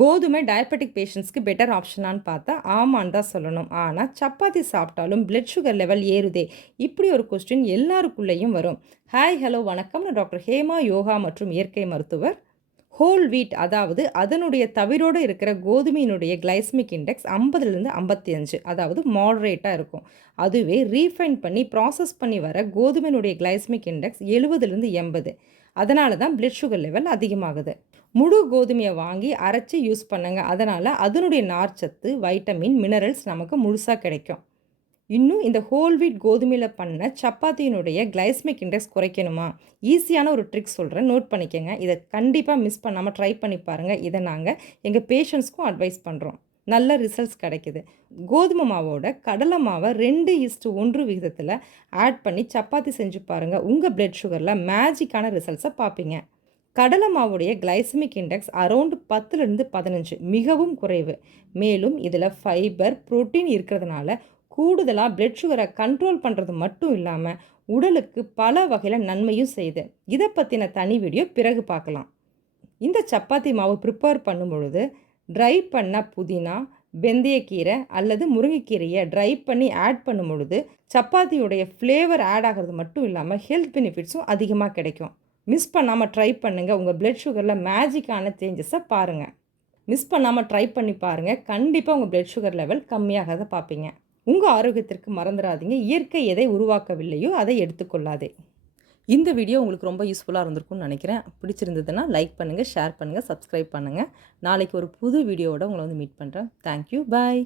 கோதுமை டயபெட்டிக் பேஷண்ட்ஸ்க்கு பெட்டர் ஆப்ஷனான்னு பார்த்தா ஆமான்னு தான் சொல்லணும். ஆனால் சப்பாத்தி சாப்பிட்டாலும் பிளட் சுகர் லெவல் ஏறுதே, இப்படி ஒரு கொஸ்டின் எல்லாருக்குள்ளேயும் வரும். ஹாய் ஹலோ வணக்கம், நான் டாக்டர் ஹேமா, யோகா மற்றும் இயற்கை மருத்துவர். ஹோல் வீட், அதாவது அதனுடைய தவிரோடு இருக்கிற கோதுமையினுடைய கிளைசமிக் இண்டெக்ஸ் 50லேருந்து 55, அதாவது மாடரேட்டாக இருக்கும். அதுவே ரீஃபைன் பண்ணி ப்ராசஸ் பண்ணி வர கோதுமையினுடைய கிளைசமிக் இண்டெக்ஸ் 70லேருந்து 80. அதனால தான் பிளட் சுகர் லெவல் அதிகமாகுது. முழு கோதுமையை வாங்கி அரைச்சி யூஸ் பண்ணுங்க. அதனால் அதனுடைய நார்ச்சத்து, வைட்டமின், மினரல்ஸ் நமக்கு முழுசாக கிடைக்கும். இன்னும் இந்த ஹோல் வீட் கோதுமையில் பண்ண சப்பாத்தியினுடைய கிளைசமிக் இண்டெக்ஸ் குறைக்கணுமா? ஈஸியான ஒரு ட்ரிக் சொல்கிறேன், நோட் பண்ணிக்கோங்க. இதை கண்டிப்பாக மிஸ் பண்ணாமல் ட்ரை பண்ணி பாருங்கள். இதை நாங்கள் எங்கள் பேஷண்ட்ஸ்க்கும் அட்வைஸ் பண்ணுறோம். நல்ல ரிசல்ட்ஸ் கிடைக்குது. கோதுமை மாவோட கடலை மாவை 2:1 விகிதத்தில் ஆட் பண்ணி சப்பாத்தி செஞ்சு பாருங்கள். உங்கள் பிளட் சுகரில் மேஜிக்கான ரிசல்ட்ஸை பார்ப்பீங்க. கடலை மாவுடைய கிளைசமிக் இண்டெக்ஸ் அரௌண்ட் 10லேருந்து 15, மிகவும் குறைவு. மேலும் இதில் ஃபைபர், புரோட்டீன் இருக்கிறதுனால கூடுதலாக பிளட் சுகரை கண்ட்ரோல் பண்ணுறது மட்டும் இல்லாமல் உடலுக்கு பல வகையில் நன்மையும் செய்யுது. இதை பற்றின தனி வீடியோ பிறகு பார்க்கலாம். இந்த சப்பாத்தி மாவு ப்ரிப்பேர் பண்ணும் பொழுது ட்ரை பண்ண புதினா, வெந்தயக்கீரை அல்லது முருங்கைக்கீரையை ட்ரை பண்ணி ஆட் பண்ணும் பொழுது சப்பாத்தியுடைய ஃப்ளேவர் ஆட் ஆகிறது மட்டும் இல்லாமல் ஹெல்த் பெனிஃபிட்ஸும் அதிகமாக கிடைக்கும். மிஸ் பண்ணாமல் ட்ரை பண்ணுங்கள். உங்கள் பிளட் சுகரில் மேஜிக்கான சேஞ்சஸை பாருங்கள். மிஸ் பண்ணாமல் ட்ரை பண்ணி பாருங்கள். கண்டிப்பாக உங்கள் பிளட் சுகர் லெவல் கம்மியாகாத பார்ப்பீங்க. உங்கள் ஆரோக்கியத்திற்கு மறந்துடாதீங்க, இயற்கை எதை உருவாக்கவில்லையோ அதை எடுத்துக்கொள்ளாதே. இந்த வீடியோ உங்களுக்கு ரொம்ப யூஸ்ஃபுல்லாக இருந்திருக்கும்னு நினைக்கிறேன். பிடிச்சிருந்ததுன்னா லைக் பண்ணுங்கள், ஷேர் பண்ணுங்கள், சப்ஸ்கிரைப் பண்ணுங்கள். நாளைக்கு ஒரு புது வீடியோவோட உங்களை வந்து மீட் பண்ணுறேன். தேங்க்யூ, பாய்.